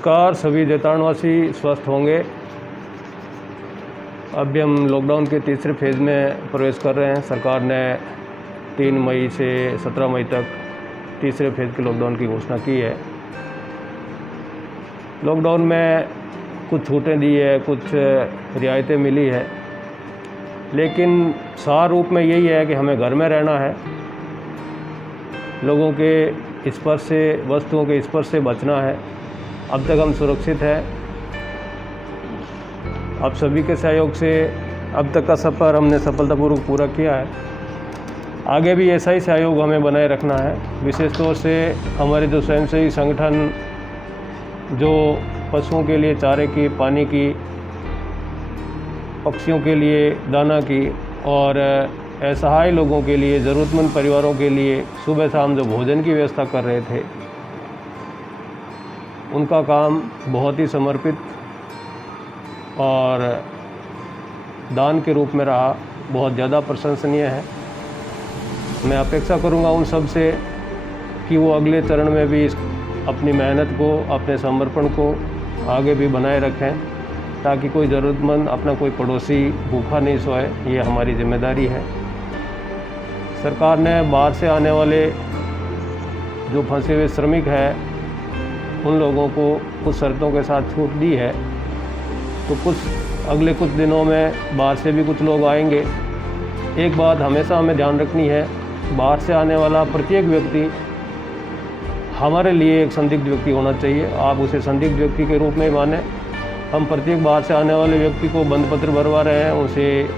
नमस्कार, सभी जैतारणवासी स्वस्थ होंगे। अभी हम लॉकडाउन के तीसरे फेज़ में प्रवेश कर रहे हैं। सरकार ने 3 मई से 17 मई तक तीसरे फेज़ के लॉकडाउन की घोषणा की है। लॉकडाउन में कुछ छूटें दी है, कुछ रियायतें मिली है, लेकिन सार रूप में यही है कि हमें घर में रहना है, लोगों के स्पर्श से, वस्तुओं के स्पर्श से बचना है। अब तक हम सुरक्षित हैं। आप सभी के सहयोग से अब तक का सफ़र हमने सफलतापूर्वक पूरा किया है। आगे भी ऐसा ही सहयोग हमें बनाए रखना है। विशेष तौर से हमारे जो स्वयंसेवी संगठन जो पशुओं के लिए चारे की, पानी की, पक्षियों के लिए दाना की और असहाय लोगों के लिए, ज़रूरतमंद परिवारों के लिए सुबह शाम जो भोजन की व्यवस्था कर रहे थे, उनका काम बहुत ही समर्पित और दान के रूप में रहा, बहुत ज़्यादा प्रशंसनीय है। मैं अपेक्षा करूंगा उन सब से कि वो अगले चरण में भी अपनी मेहनत को, अपने समर्पण को आगे भी बनाए रखें, ताकि कोई ज़रूरतमंद, अपना कोई पड़ोसी भूखा नहीं सोए। ये हमारी जिम्मेदारी है। सरकार ने बाहर से आने वाले जो फंसे हुए श्रमिक हैं, उन लोगों को कुछ शर्तों के साथ छूट दी है। तो अगले कुछ दिनों में बाहर से भी कुछ लोग आएंगे। एक बात हमेशा हमें ध्यान रखनी है, बाहर से आने वाला प्रत्येक व्यक्ति हमारे लिए एक संदिग्ध व्यक्ति होना चाहिए। आप उसे संदिग्ध व्यक्ति के रूप में ही माने। हम प्रत्येक बाहर से आने वाले व्यक्ति को बंद पत्र भरवा रहे हैं, उसे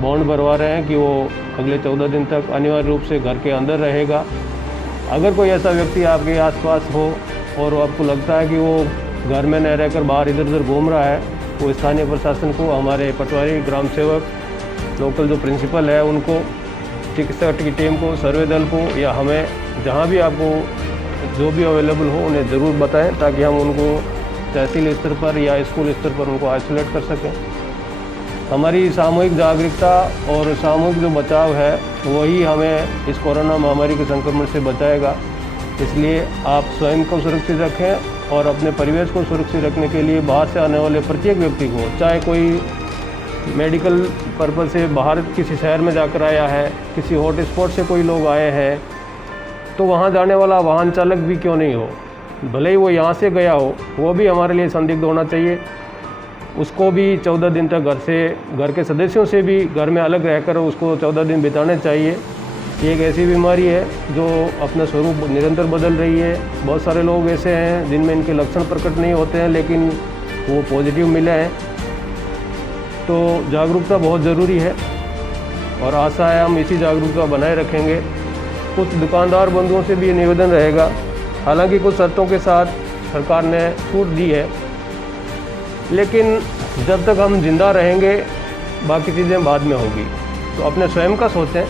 बॉन्ड भरवा रहे हैं कि वो अगले 14 दिन तक अनिवार्य रूप से घर के अंदर रहेगा। अगर कोई ऐसा व्यक्ति आपके आसपास हो और आपको लगता है कि वो घर में न रहकर बाहर इधर उधर घूम रहा है, तो स्थानीय प्रशासन को, हमारे पटवारी, ग्राम सेवक, लोकल जो प्रिंसिपल है उनको, चिकित्सक की टीम को, सर्वे दल को, या हमें जहाँ भी आपको जो भी अवेलेबल हो उन्हें ज़रूर बताएं, ताकि हम उनको तहसील स्तर पर या स्कूल स्तर पर उनको आइसोलेट कर सकें। हमारी सामूहिक जागरूकता और सामूहिक जो बचाव है वही हमें इस कोरोना महामारी के संक्रमण से बचाएगा। इसलिए आप स्वयं को सुरक्षित रखें और अपने परिवेश को सुरक्षित रखने के लिए बाहर से आने वाले प्रत्येक व्यक्ति को, चाहे कोई मेडिकल पर्पज़ से बाहर किसी शहर में जाकर आया है, किसी हॉट स्पॉट से कोई लोग आए हैं, तो वहाँ जाने वाला वाहन चालक भी क्यों नहीं हो, भले ही वो यहाँ से गया हो, वो भी हमारे लिए संदिग्ध होना चाहिए। उसको भी 14 दिन तक घर के सदस्यों से भी घर में अलग रहकर उसको 14 दिन बिताने चाहिए। ये एक ऐसी बीमारी है जो अपना स्वरूप निरंतर बदल रही है। बहुत सारे लोग ऐसे हैं जिनमें इनके लक्षण प्रकट नहीं होते हैं, लेकिन वो पॉजिटिव मिले हैं। तो जागरूकता बहुत ज़रूरी है और आशा है हम इसी जागरूकता बनाए रखेंगे। कुछ दुकानदार बंधुओं से भी ये निवेदन रहेगा, हालांकि कुछ शर्तों के साथ सरकार ने छूट दी है, लेकिन जब तक हम जिंदा रहेंगे बाकी चीज़ें बाद में होगी। तो अपने स्वयं का सोचें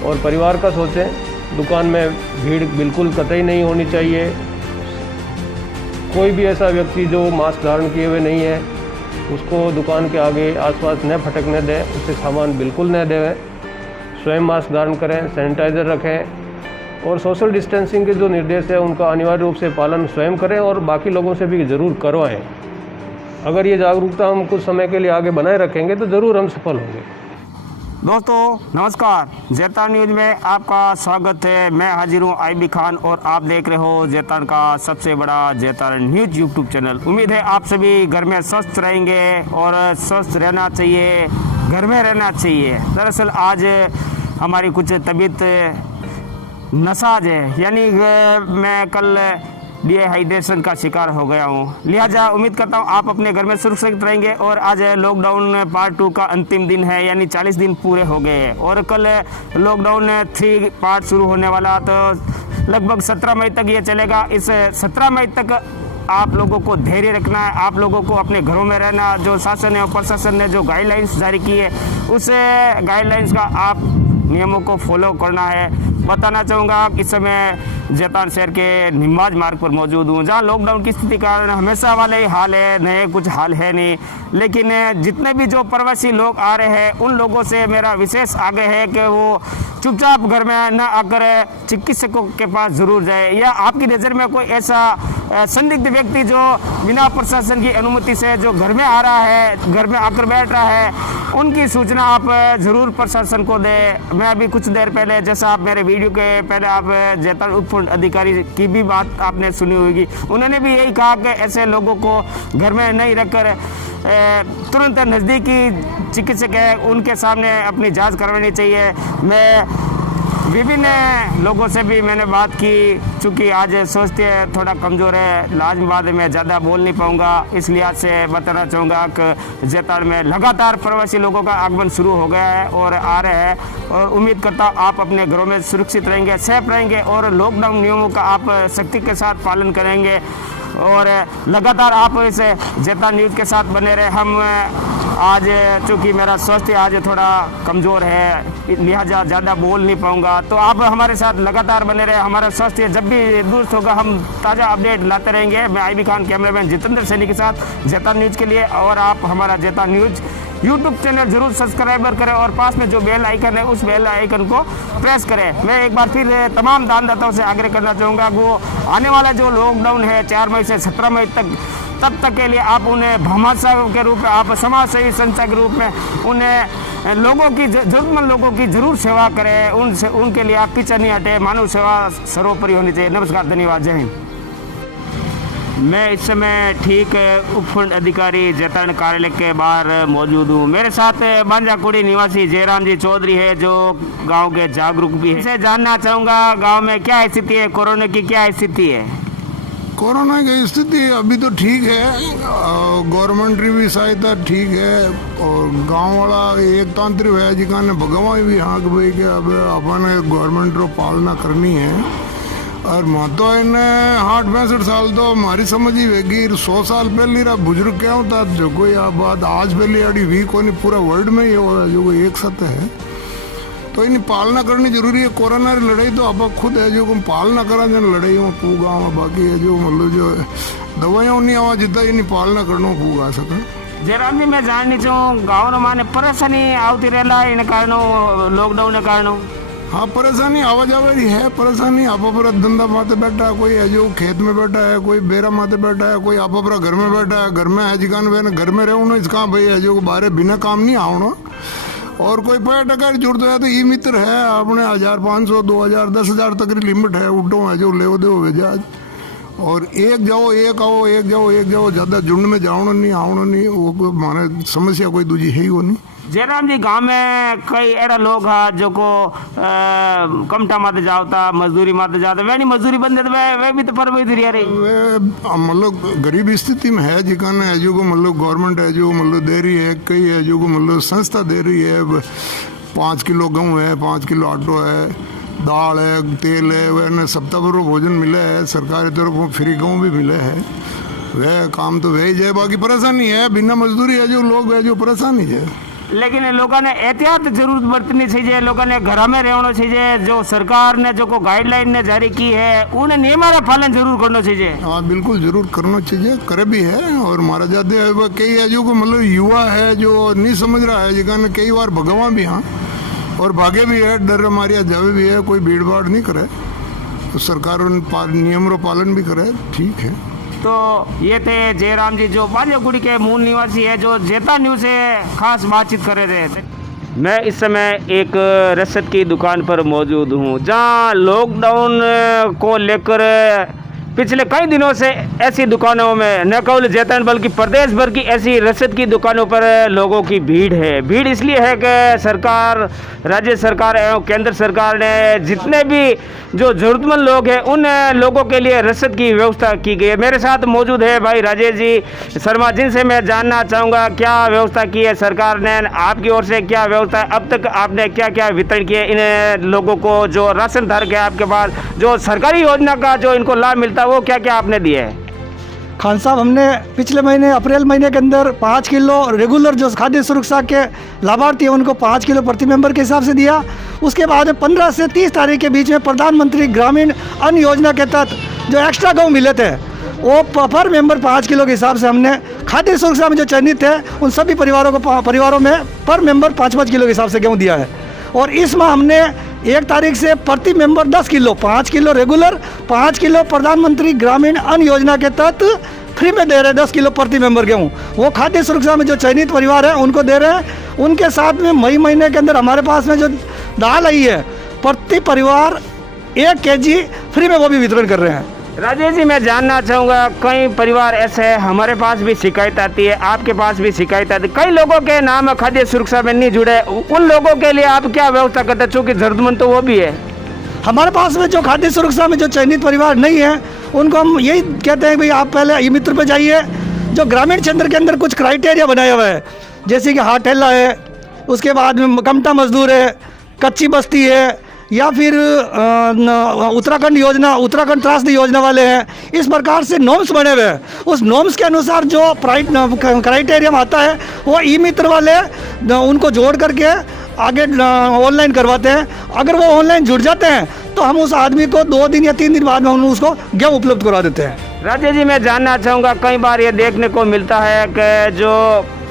और परिवार का सोचें। दुकान में भीड़ बिल्कुल कतई नहीं होनी चाहिए। कोई भी ऐसा व्यक्ति जो मास्क धारण किए हुए नहीं है, उसको दुकान के आगे आसपास न फटकने दें, उसे सामान बिल्कुल न दें। स्वयं मास्क धारण करें, सैनिटाइज़र रखें और सोशल डिस्टेंसिंग के जो निर्देश है उनका अनिवार्य रूप से पालन स्वयं करें और बाकी लोगों से भी ज़रूर करवाएं। अगर ये जागरूकता हम कुछ समय के लिए आगे बनाए रखेंगे तो ज़रूर हम सफल होंगे। दोस्तों नमस्कार, जैतारण न्यूज़ में आपका स्वागत है। मैं हाजिर हूँ आईबी खान और आप देख रहे हो जैतारण का सबसे बड़ा जैतारण न्यूज़ यूट्यूब चैनल। उम्मीद है आप सभी घर में स्वस्थ रहेंगे और स्वस्थ रहना चाहिए, घर में रहना चाहिए। दरअसल आज हमारी कुछ तबीयत नसाज है, यानी मैं कल डिहाइड्रेशन का शिकार हो गया हूँ। लिहाजा उम्मीद करता हूँ आप अपने घर में सुरक्षित रहेंगे। और आज लॉकडाउन पार्ट 2 का अंतिम दिन है, यानी 40 दिन पूरे हो गए हैं और कल लॉकडाउन 3 पार्ट शुरू होने वाला, तो लगभग 17 मई तक ये चलेगा। इस 17 मई तक आप लोगों को धैर्य रखना है, आप लोगों को अपने घरों में रहना। जो शासन है और प्रशासन ने जो गाइडलाइंस जारी की है, उस गाइडलाइंस का आप नियमों को फॉलो करना है। बताना चाहूँगा कि इस समय जैतारण शहर के निम्बाज मार्ग पर मौजूद हूँ, जहाँ लॉकडाउन की स्थिति कारण हमेशा वाले ही हाल है, नए कुछ हाल है नहीं। लेकिन जितने भी जो प्रवासी लोग आ रहे हैं, उन लोगों से मेरा विशेष आग्रह है कि वो चुपचाप घर में न आकर चिकित्सकों के पास ज़रूर जाए, या आपकी नज़र में कोई ऐसा संदिग्ध व्यक्ति जो बिना प्रशासन की अनुमति से जो घर में आ रहा है, घर में आकर बैठ रहा है, उनकी सूचना आप ज़रूर प्रशासन को दें। मैं अभी कुछ देर पहले, जैसा आप मेरे वीडियो के पहले आप जैतारण उपखंड अधिकारी की भी बात आपने सुनी होगी, उन्होंने भी यही कहा कि ऐसे लोगों को घर में नहीं रखकर तुरंत नज़दीकी चिकित्सक है उनके सामने अपनी जांच करवानी चाहिए। मैं विभिन्न लोगों से भी मैंने बात की, चूँकि आज स्वास्थ्य थोड़ा कमज़ोर है, लाजमी बात है मैं ज़्यादा बोल नहीं पाऊँगा, इस लिहाज से बताना चाहूँगा कि जैतारण में लगातार प्रवासी लोगों का आगमन शुरू हो गया है और आ रहे हैं, और उम्मीद करता हूँ आप अपने घरों में सुरक्षित रहेंगे, सेफ रहेंगे और लॉकडाउन नियमों का आप सख्ती के साथ पालन करेंगे और लगातार आप इस जैतारण न्यूज़ के साथ बने रहे। हम आज चूँकि मेरा स्वास्थ्य आज थोड़ा कमज़ोर है, लिहाजा ज़्यादा बोल नहीं पाऊँगा, तो आप हमारे साथ लगातार बने रहे। हमारा स्वास्थ्य जब भी दुरुस्त होगा हम ताज़ा अपडेट लाते रहेंगे। मैं आईबी खान, कैमरामैन जितेंद्र सैनी के साथ जैतारण न्यूज़ के लिए। और आप हमारा जैतारण न्यूज़ यूट्यूब चैनल जरूर सब्सक्राइबर करें और पास में जो बेल आइकन है उस बेल आइकन को प्रेस करें। मैं एक बार फिर तमाम दानदाताओं से आग्रह करना चाहूँगा, वो आने वाला जो लॉकडाउन है 4 मई से 17 मई तक, तब तक के लिए आप उन्हें भामाशाह के रूप में, आप समाज सेवी संस्था के रूप में उन्हें लोगों की, जरूरतमंद लोगों की जरूर सेवा करें, उनके लिए आप पीछे नहीं हटे। मानव सेवा सर्वोपरि होनी चाहिए। नमस्कार, धन्यवाद, जय हिंद। मैं इस समय ठीक उपखंड अधिकारी जैतारण कार्यालय के बाहर मौजूद हूँ। मेरे साथ बांजाकुड़ी निवासी जयराम जी चौधरी है, जो गांव के जागरूक भी है। इसे जानना चाहूँगा गांव में क्या स्थिति है, कोरोना की क्या स्थिति है? कोरोना की स्थिति अभी तो ठीक है, गवर्नमेंट की भी सहायता ठीक है, और गांव वाला एक तांत्रिक है जिका ने भगवान भी हाँ कि भाई कि अब अपन गवर्नमेंट को पालना करनी है। और महतो इन्हें 60-65 साल तो हमारी समझ ही होगी। 100 साल पहले रहा बुजुर्ग क्या होता जो कोई बात आज पहले अड़ी हुई को नहीं, पूरा वर्ल्ड में ही हो जो कोई एक साथ है, तो इन्हें पालना करनी जरूरी है। कोरोना की लड़ाई तो आप खुद है जो पालना करा जन लड़ाई में पूगा, बाकी है जो मतलब जो दवाइयाँ नहीं आवा जितना इन्हें पालना करना पूगा सके। जयराम जी, मैं जाननी चाहूँ गाँव में परेशानी आती रहला इन कारणों, लॉकडाउन के कारणों? हाँ, परेशानी आवाजाही है, परेशानी आप अपना धंधा माते बैठा है, कोई है जो खेत में बैठा है, कोई बेरा माते बैठा है, कोई आप अपना घर में बैठा है, घर में है जिकान वे घर में रहूँ इसका भाई है जो बाहर बिना काम नहीं आवना। और कोई 5 टका जुड़ता है तो ई मित्र है अपने 1500, 2000, 10,000 तक की लिमिट है, उठो है जो ले दो वेजाज। और एक जाओ एक आओ, एक जाओ एक जाओ, ज़्यादा झुंड में जाओ नहीं आवना नहीं, वो हमारे समस्या कोई दूजी है ही वो नहीं। जयराम जी, गांव में कई ऐसा लोग हैं जो को कमठा माते जाता, मजदूरी माते जाता, वे नहीं मजदूरी बंद वे भी तो पर रही मतलब गरीब स्थिति में है जिकान है जो को मतलब गवर्नमेंट है जो मतलब दे रही है, कई है जो को मतलब संस्था दे रही है। 5 किलो गेहूँ है, 5 किलो आटो है, दाल है, तेल है, वह सप्ताह भर भोजन मिले है, सरकारी तरफ फ्री गेहूँ भी मिले है। वह काम तो वही है, बाकी परेशानी है, बिना मजदूरी है जो लोग है जो परेशानी है। लेकिन लोगों ने एहतियात जरूर बरतनी चाहिए, लोगों ने घर में रहना चाहिए। जो सरकार ने जो को गाइडलाइन ने जारी की है उन्हें नियमों का पालन जरूर करना चाहिए। हाँ, बिल्कुल जरूर करना चाहिए, करे भी है। और मारा जाते है कई है जो को मतलब युवा है जो नहीं समझ रहा है, जिका ने कई बार भगवान भी हाँ और भागे भी है, डर मारिया जावे भी है, कोई भीड़ भाड़ नहीं करे, तो सरकार नियमों का पालन भी करे, ठीक है। तो ये थे जयराम जी जो बांजाकुड़ी के मूल निवासी है, जो जैतारण न्यूज़ से खास बातचीत कर रहे थे। मैं इस समय एक रसद की दुकान पर मौजूद हूँ, जहाँ लॉकडाउन को लेकर पिछले कई दिनों से ऐसी दुकानों में न केवल जैतारण बल्कि प्रदेश भर की ऐसी रसद की दुकानों पर लोगों की भीड़ है। भीड़ इसलिए है कि सरकार, राज्य सरकार एवं केंद्र सरकार ने जितने भी जो ज़रूरतमंद लोग हैं उन लोगों के लिए रसद की व्यवस्था की गई है। मेरे साथ मौजूद है भाई राजेश जी शर्मा, जिनसे मैं जानना चाहूँगा क्या व्यवस्था की है सरकार ने, आपकी ओर से क्या व्यवस्था है, अब तक आपने क्या क्या वितरण किए इन लोगों को जो राशन धारक है आपके पास, जो सरकारी योजना का जो इनको लाभ मिलता है वो क्या क्या आपने दिए है? खान साहब, हमने पिछले महीने अप्रैल महीने के अंदर 5 किलो रेगुलर जो खाद्य सुरक्षा के लाभार्थी हैं उनको 5 किलो प्रति मेंबर के हिसाब से दिया। उसके बाद 15 से 30 तारीख के बीच में प्रधानमंत्री ग्रामीण अन्न योजना के तहत जो एक्स्ट्रा गेहूँ मिले थे वो पर मेंबर 5 किलो के हिसाब से हमने खाद्य सुरक्षा में जो चयनित थे उन सभी परिवारों में पर मेंबर 5-5 किलो के हिसाब से गेहूँ दिया है। और इस माह हमने 1 तारीख से प्रति member 10 kilo, 5 kilo regular, 5 kilo प्रधानमंत्री ग्रामीण अन्न योजना के तहत फ्री में दे रहे हैं 10 किलो प्रति मेंबर गेहूँ। वो खाद्य सुरक्षा में जो चयनित परिवार है उनको दे रहे हैं। उनके साथ में मई महीने के अंदर हमारे पास में जो दाल आई है प्रति परिवार 1 kg फ्री में वो भी वितरण कर रहे हैं। राजेश जी, मैं जानना चाहूँगा, कई परिवार ऐसे हैं, हमारे पास भी शिकायत आती है, आपके पास भी शिकायत आती है, कई लोगों के नाम खाद्य सुरक्षा में नहीं जुड़े, उन लोगों के लिए आप क्या व्यवस्था करते हैं, चूँकि जरूरतमंद तो वो भी है। हमारे पास में जो खाद्य सुरक्षा में जो चयनित परिवार नहीं है उनको हम यही कहते हैं भाई आप पहले ई मित्र पे जाइए। जो ग्रामीण क्षेत्र के अंदर कुछ क्राइटेरिया बनाया हुआ है, जैसे कि हाथ ठेला है, उसके बाद में कमता मजदूर है, कच्ची बस्ती है, या फिर उत्तराखंड योजना, उत्तराखंड त्रासदी योजना वाले हैं, इस प्रकार से नॉर्म्स बने हुए हैं। उस नॉर्म्स के अनुसार जो क्राइटेरियम आता है वो ई मित्र वाले उनको जोड़ करके आगे ऑनलाइन करवाते हैं। अगर वो ऑनलाइन जुड़ जाते हैं तो हम उस आदमी को 2 दिन या 3 दिन बाद में हम उसको गेहूँ उपलब्ध करवा देते हैं। राजेश जी, मैं जानना चाहूँगा, कई बार ये देखने को मिलता है कि जो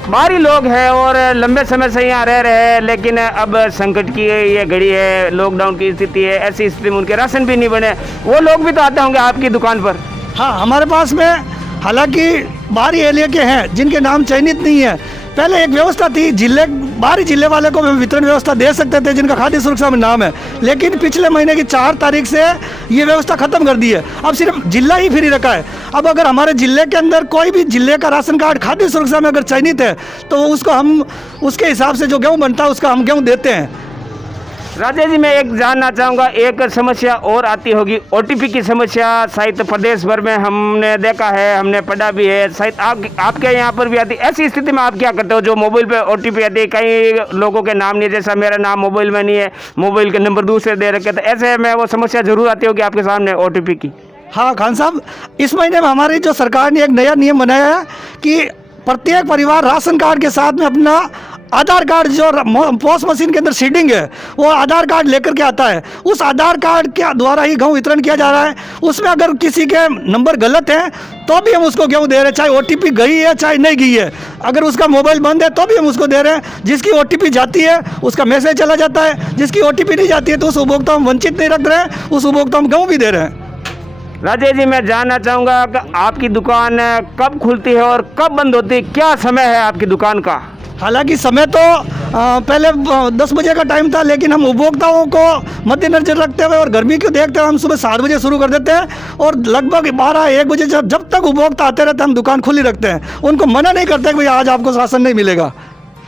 बाहरी लोग हैं और लंबे समय से यहाँ रह रहे हैं, लेकिन अब संकट की ये घड़ी है, लॉकडाउन की स्थिति है, ऐसी स्थिति में उनके राशन भी नहीं बने, वो लोग भी तो आते होंगे आपकी दुकान पर। हाँ, हमारे पास में हालांकि बाहरी एरिया के हैं जिनके नाम चयनित नहीं है। पहले एक व्यवस्था थी, जिले बाहरी जिले वाले को वितरण व्यवस्था दे सकते थे जिनका खाद्य सुरक्षा में नाम है, लेकिन पिछले महीने की 4 तारीख से ये व्यवस्था खत्म कर दी है। अब सिर्फ जिला ही फ्री रखा है। अब अगर हमारे जिले के अंदर कोई भी जिले का राशन कार्ड खाद्य सुरक्षा में अगर चयनित है तो उसको हम उसके हिसाब से जो गेहूँ बनता है उसका हम गेहूँ देते हैं। राजेश जी, मैं एक जानना चाहूँगा, एक समस्या और आती होगी, ओटीपी की समस्या शायद प्रदेश भर में हमने देखा है, हमने पढ़ा भी है, शायद आपके यहाँ पर भी आती है। ऐसी स्थिति में आप क्या करते हो? जो मोबाइल पे ओटीपी आती है, कई लोगों के नाम नहीं है, जैसा मेरा नाम मोबाइल में नहीं है, मोबाइल के नंबर दूसरे दे रखे, तो ऐसे में वो समस्या जरूर आती होगी आपके सामने ओटीपी की। हाँ खान साहब, इस महीने में हमारी जो सरकार ने एक नया नियम बनाया है कि प्रत्येक परिवार राशन कार्ड के साथ में अपना आधार कार्ड जो पोस्ट मशीन के अंदर सीडिंग है वो आधार कार्ड लेकर के आता है। उस आधार कार्ड के द्वारा ही गेहूँ वितरण किया जा रहा है। उसमें अगर किसी के नंबर गलत है तो भी हम उसको गेहूँ दे रहे हैं, चाहे ओटीपी गई है चाहे नहीं गई है। अगर उसका मोबाइल बंद है तो भी हम उसको दे रहे हैं। जिसकी ओटीपी जाती है उसका मैसेज चला जाता है, जिसकी ओटीपी नहीं जाती है तो उस उपभोक्ता हम वंचित नहीं रख रहे हैं, उस उपभोक्ता हम गेहूँ भी दे रहे हैं। राजेश जी, मैं जानना चाहूँगा कि आपकी दुकान कब खुलती है और कब बंद होती है, क्या समय है आपकी दुकान का? हालांकि समय तो पहले 10 बजे का टाइम था, लेकिन हम उपभोक्ताओं को मद्देनजर रखते हुए और गर्मी को देखते हुए हम सुबह 7 बजे शुरू कर देते हैं और लगभग 12-1 बजे जब तक उपभोक्ता आते रहते हैं हम दुकान खुली रखते हैं। उनको मना नहीं करते कि भाई आज आपको राशन नहीं मिलेगा।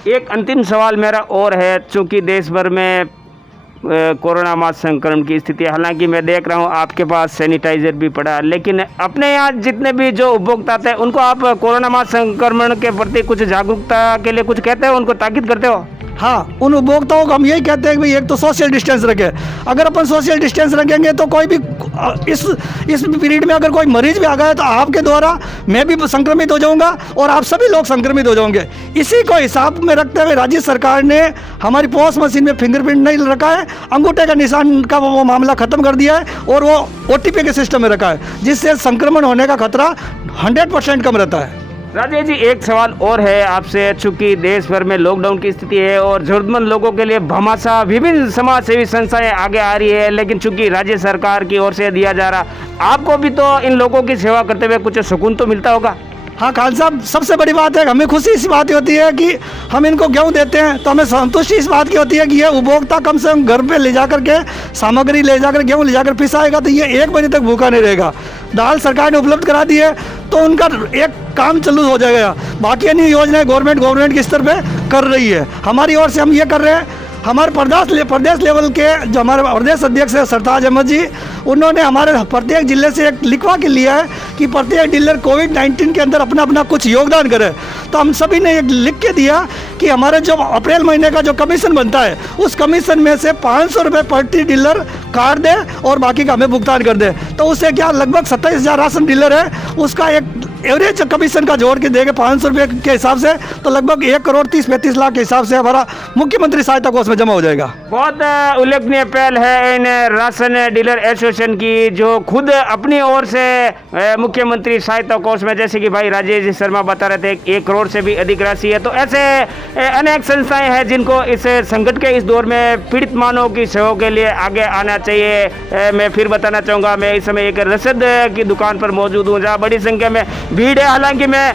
एक अंतिम सवाल मेरा और है, चूँकि देश भर में कोरोना मास संक्रमण की स्थिति है, हालांकि मैं देख रहा हूं आपके पास सैनिटाइजर भी पड़ा, लेकिन अपने यहाँ जितने भी जो उपभोक्ता थे उनको आप कोरोना मास संक्रमण के प्रति कुछ जागरूकता के लिए कुछ कहते हो, उनको ताकीद करते हो? हाँ, उन उपभोक्ताओं को हम यही कहते हैं कि भाई एक तो सोशल डिस्टेंस रखें। अगर अपन सोशल डिस्टेंस रखेंगे तो कोई भी इस पीरियड में अगर कोई मरीज भी आ गया तो आपके द्वारा मैं भी संक्रमित हो जाऊंगा और आप सभी लोग संक्रमित हो जाओगे। इसी को हिसाब में रखते हुए राज्य सरकार ने हमारी पोस्ट मशीन में फिंगरप्रिंट नहीं रखा है, अंगूठे का निशान का वो मामला खत्म कर दिया है और वो ओटीपी के सिस्टम में रखा है, जिससे संक्रमण होने का खतरा 100% कम रहता है। राजेश जी, एक सवाल और है आपसे, चूंकि देश भर में लॉकडाउन की स्थिति है और जरूरतमंद लोगों के लिए भामाशाह विभिन्न समाज सेवी संस्थाएं आगे आ रही है, लेकिन चूंकि राज्य सरकार की ओर से दिया जा रहा, आपको भी तो इन लोगों की सेवा करते हुए कुछ सुकून तो मिलता होगा? हाँ खान साहब, सबसे बड़ी बात है हमें खुशी इस बात की होती है कि हम इनको गेहूँ देते हैं तो हमें संतुष्टि इस बात की होती है कि ये उपभोक्ता कम से कम घर पे ले जा करके सामग्री ले जाकर गेहूँ ले जाकर पिसाएगा तो ये 1 महीने तक भूखा नहीं रहेगा। दाल सरकार ने उपलब्ध करा दी है तो उनका एक काम चालू हो जाएगा। बाकी अन्य योजनाएं गवर्नमेंट के स्तर पे कर रही है, हमारी ओर से हम ये कर रहे हैं। हमारे प्रदेश लेवल के जो हमारे प्रदेश अध्यक्ष है सरताज अहमद जी, उन्होंने हमारे प्रत्येक जिले से एक लिखवा के लिया है कि प्रत्येक डीलर कोविड-19 के अंदर अपना अपना कुछ योगदान करे। तो हम सभी ने एक लिख के दिया कि हमारे जो अप्रैल महीने का जो कमीशन बनता है उस कमीशन में से 500 रुपये प्रति डीलर काट दे और बाकी का हमें भुगतान कर दे। तो उससे क्या लगभग 27,000 राशन डीलर है, उसका एक एवरेज कमीशन का जोड़ के देंगे 500 रुपये के हिसाब से, तो लगभग 1,30-35 लाख के हिसाब से हमारा मुख्यमंत्री सहायता कोष में जमा हो जाएगा। बहुत उल्लेखनीय पहल है इन राशन डीलर एसोसिएशन की, जो खुद अपनी ओर से मुख्यमंत्री सहायता कोष में, जैसे कि भाई राजेश शर्मा बता रहे थे, 1 करोड़ से भी अधिक राशि है। तो ऐसे अनेक संस्थाएं हैं जिनको इस संकट के इस दौर में पीड़ित मानवों की सेवा के लिए आगे आना चाहिए। मैं फिर बताना चाहूँगा, मैं इस समय एक रसद की दुकान पर मौजूद हूँ जहाँ बड़ी संख्या में भीड़ है। हालांकि मैं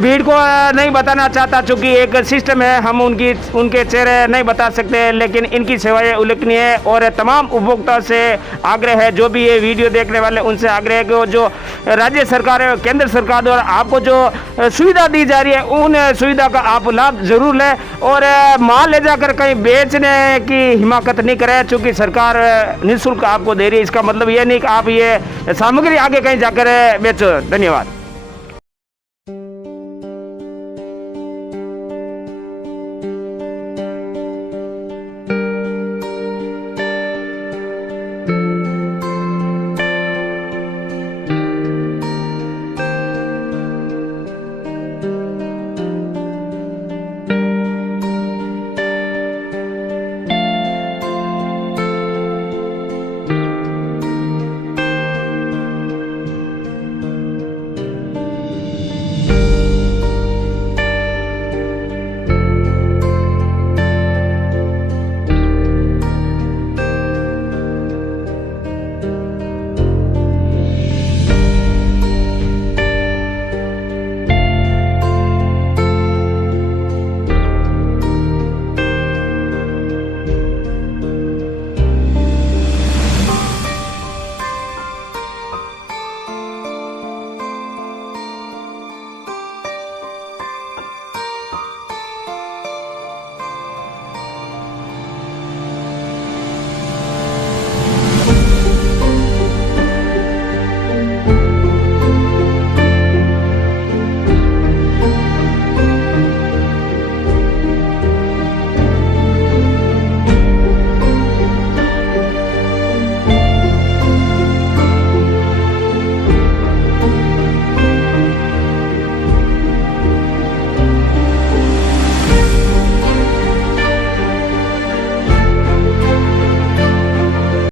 भीड़ को नहीं बताना चाहता, चूँकि एक सिस्टम है, हम उनके चेहरे नहीं बता सकते, लेकिन इनकी सेवाएं उल्लेखनीय है। और तमाम उपभोक्ता से आग्रह है, जो भी ये वीडियो देखने वाले उनसे आग्रह है कि वो जो राज्य सरकार है, केंद्र सरकार द्वारा आपको जो सुविधा दी जा रही है, उन सुविधा का आप लाभ जरूर लें और माल ले जाकर कहीं बेचने की हिमाकत नहीं करें, चूँकि सरकार निःशुल्क आपको दे रही है। इसका मतलब ये नहीं कि आप ये सामग्री आगे कहीं जाकर बेचो। धन्यवाद।